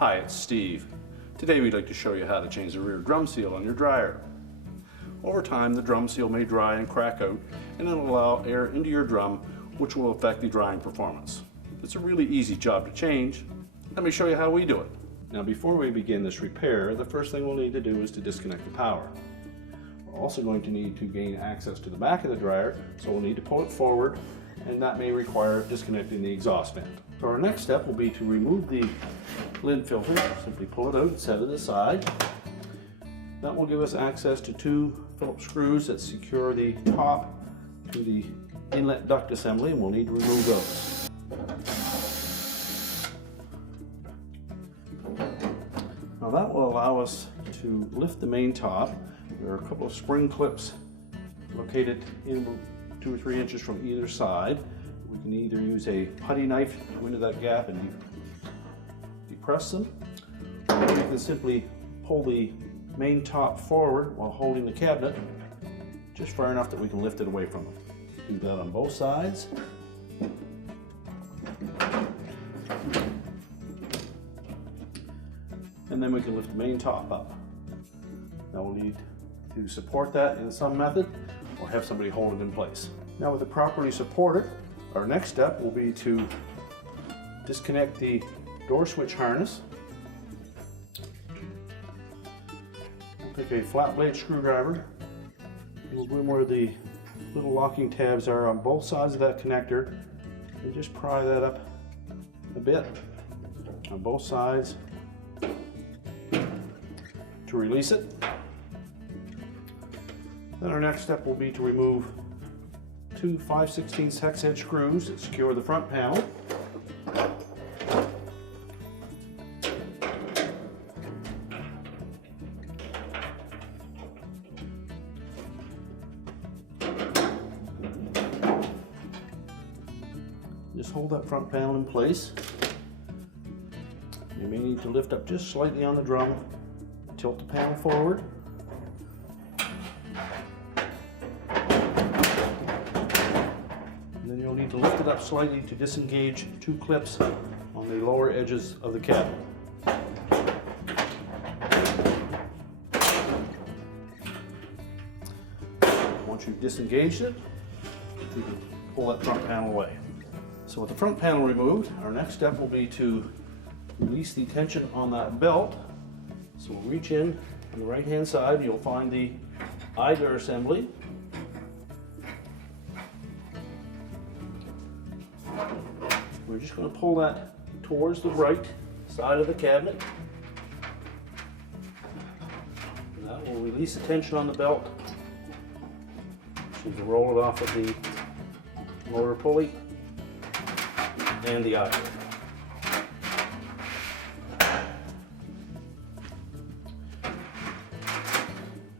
Hi, it's Steve. Today we'd like to show you how to change the rear drum seal on your dryer. Over time, the drum seal may dry and crack out, and it'll allow air into your drum, which will affect the drying performance. It's a really easy job to change. Let me show you how we do it. Now, before we begin this repair, the first thing we'll need to do is to disconnect the power. We're also going to need to gain access to the back of the dryer, so we'll need to pull it forward, and that may require disconnecting the exhaust vent. So our next step will be to remove the lid filter. Simply pull it out and set it aside. That will give us access to two Phillips screws that secure the top to the inlet duct assembly, and we'll need to remove those. Now that will allow us to lift the main top. There are a couple of spring clips located in 2 or 3 inches from either side. We can either use a putty knife to go into that gap and depress them, or we can simply pull the main top forward while holding the cabinet just far enough that we can lift it away from them. Do that on both sides. And then we can lift the main top up. Now we'll need to support that in some method or have somebody hold it in place. Now with it properly supported, our next step will be to disconnect the door switch harness. We'll take a flatblade screwdriver. We'll go in where the little locking tabs are on both sides of that connector and just pry that up a bit on both sides to release it. Then our next step will be to remove two 5/16 hex head screws that secure the front panel. Just hold that front panel in place. You may need to lift up just slightly on the drum, tilt the panel forward. Then you'll need to lift it up slightly to disengage two clips on the lower edges of the cabinet. Once you've disengaged it, you can pull that front panel away. So with the front panel removed, our next step will be to release the tension on that belt. So we'll reach in on the right hand side, you'll find the idler assembly. We're just going to pull that towards the right side of the cabinet. And that will release the tension on the belt. So you can roll it off of the motor pulley and the idler.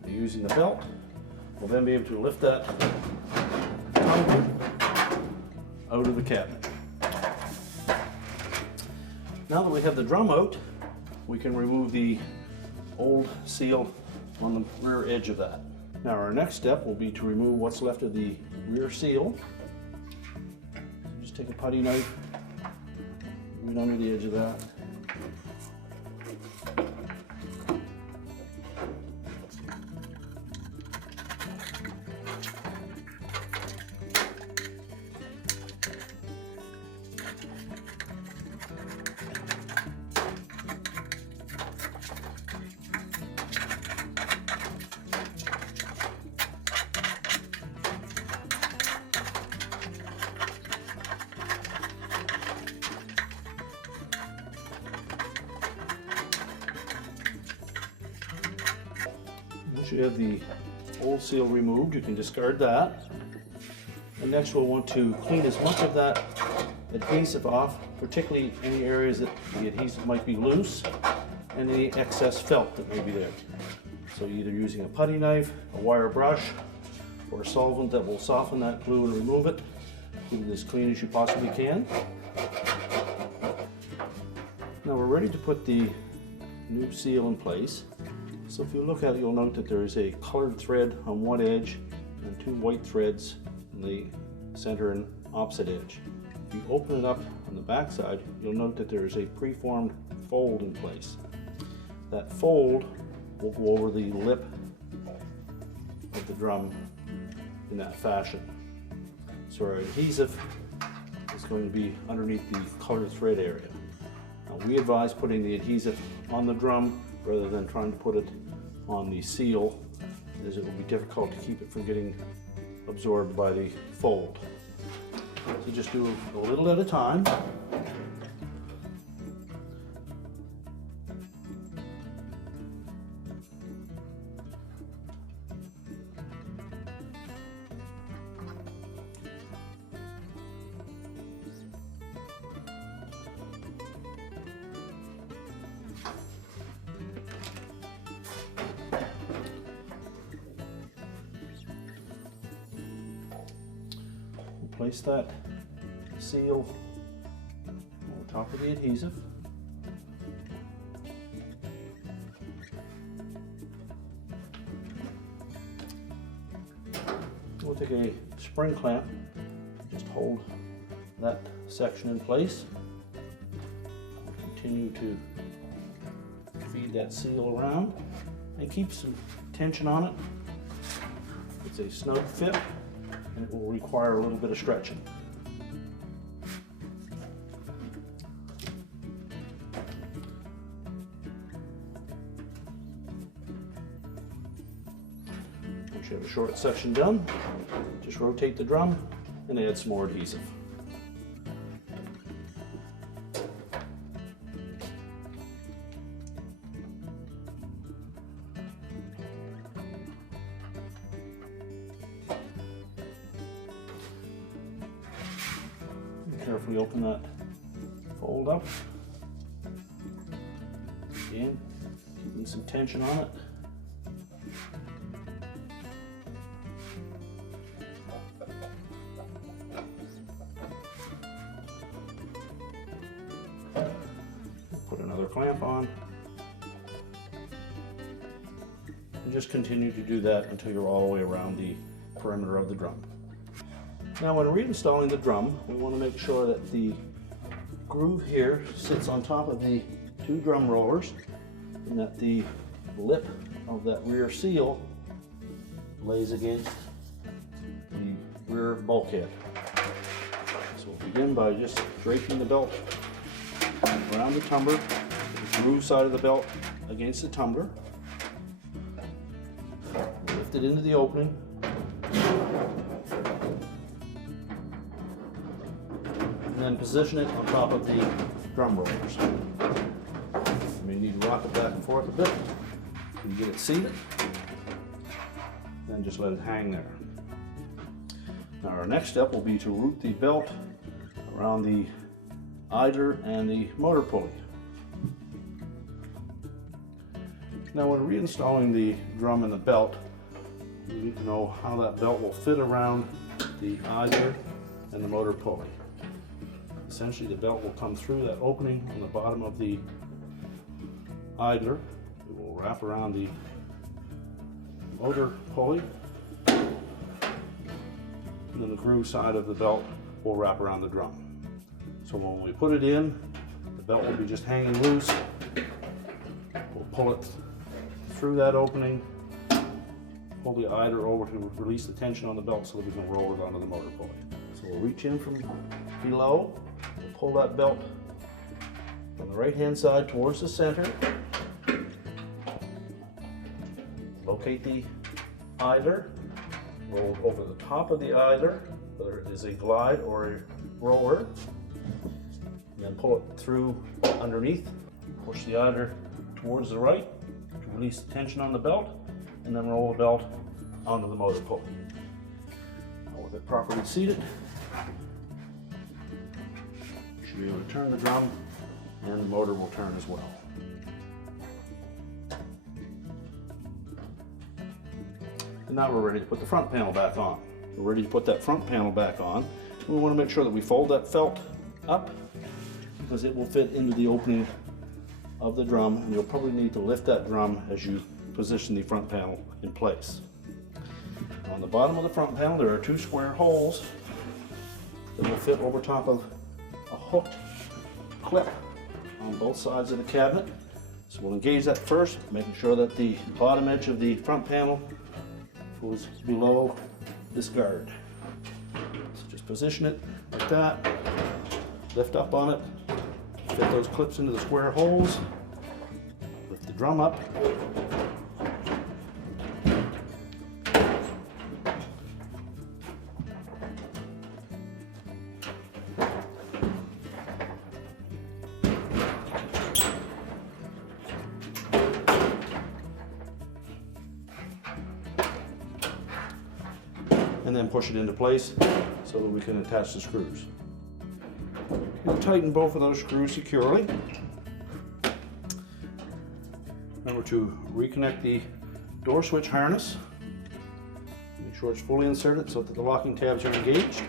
Using the belt, we'll then be able to lift that out of the cabinet. Now that we have the drum out, we can remove the old seal on the rear edge of that. Now our next step will be to remove what's left of the rear seal. Just take a putty knife, right under the edge of that. Once you have the old seal removed, you can discard that. And next we'll want to clean as much of that adhesive off, particularly any areas that the adhesive might be loose and any excess felt that may be there. So either using a putty knife, a wire brush, or a solvent that will soften that glue and remove it. Keep it as clean as you possibly can. Now we're ready to put the new seal in place. So if you look at it, you'll note that there is a colored thread on one edge and two white threads in the center and opposite edge. If you open it up on the back side, you'll note that there is a preformed fold in place. That fold will go over the lip of the drum in that fashion. So our adhesive is going to be underneath the colored thread area. Now we advise putting the adhesive on the drum rather than trying to put it on the seal, as it will be difficult to keep it from getting absorbed by the fold. So just do a little at a time. Place that seal on top of the adhesive. We'll take a spring clamp, just hold that section in place. We'll continue to feed that seal around and keep some tension on it. It's a snug fit, and it will require a little bit of stretching. Once you have a short section done, just rotate the drum and add some more adhesive. Carefully open that fold up. Again, keeping some tension on it. Put another clamp on. And just continue to do that until you're all the way around the perimeter of the drum. Now when reinstalling the drum, we want to make sure that the groove here sits on top of the two drum rollers and that the lip of that rear seal lays against the rear bulkhead. So we'll begin by just draping the belt around the tumbler, the groove side of the belt against the tumbler. Lift it into the opening. And then position it on top of the drum rollers. You may need to rock it back and forth a bit and get it seated. Then just let it hang there. Now our next step will be to route the belt around the idler and the motor pulley. Now when reinstalling the drum and the belt, you need to know how that belt will fit around the idler and the motor pulley. Essentially, the belt will come through that opening on the bottom of the idler. It will wrap around the motor pulley, and then the groove side of the belt will wrap around the drum. So when we put it in, the belt will be just hanging loose. We'll pull it through that opening, pull the idler over to release the tension on the belt so that we can roll it onto the motor pulley. So we'll reach in from below. We'll pull that belt from the right hand side towards the center. Locate the idler, roll over the top of the idler, whether it is a glide or a roller, and then pull it through underneath. Push the idler towards the right to release the tension on the belt, and then roll the belt onto the motor pulley. Now with it properly seated, be able to turn the drum, and the motor will turn as well. And now we're ready to put the front panel back on. We're ready to put that front panel back on. We want to make sure that we fold that felt up because it will fit into the opening of the drum, and you'll probably need to lift that drum as you position the front panel in place. On the bottom of the front panel there are two square holes that will fit over top of a hooked clip on both sides of the cabinet. So we'll engage that first, making sure that the bottom edge of the front panel goes below this guard. So just position it like that, lift up on it, fit those clips into the square holes, lift the drum up, and then push it into place so that we can attach the screws. We'll tighten both of those screws securely. Remember to reconnect the door switch harness. Make sure it's fully inserted so that the locking tabs are engaged.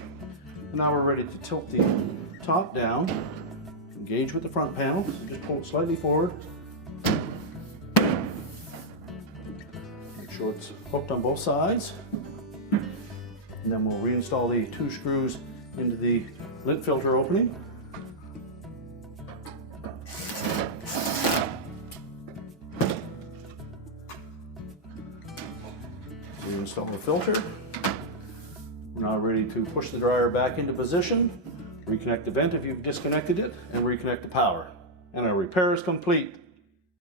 And now we're ready to tilt the top down, engage with the front panel. So just pull it slightly forward. Make sure it's hooked on both sides. And then we'll reinstall the 2 screws into the lint filter opening. Reinstall the filter. We're now ready to push the dryer back into position, reconnect the vent if you've disconnected it, and reconnect the power. And our repair is complete.